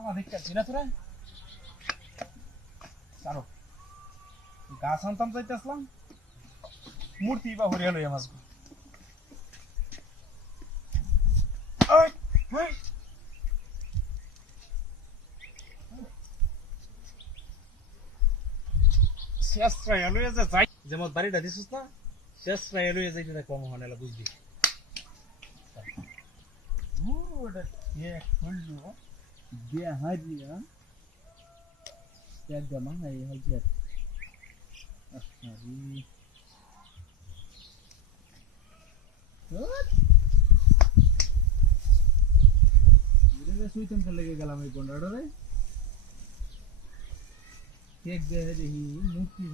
আমাদের কাছে না তোরা চারো গাছ আনতাম চাইতে আসলাম মূর্তি বা হরিয়া লইয়া মাছগো শেষ রায় লইয়া যে যাই যেমন বাড়িটা দিছিস না শেষ রায় লইয়া যাইতে না কম হনেলা বুঝবি ওটা এক হইল দিয়া হারিয়া এক জামা হাই হাইয়া আরে এরে সুইতন চলে গেলাম এই কোন্ডাড়রে কেক দেহে দেখি মূর্তি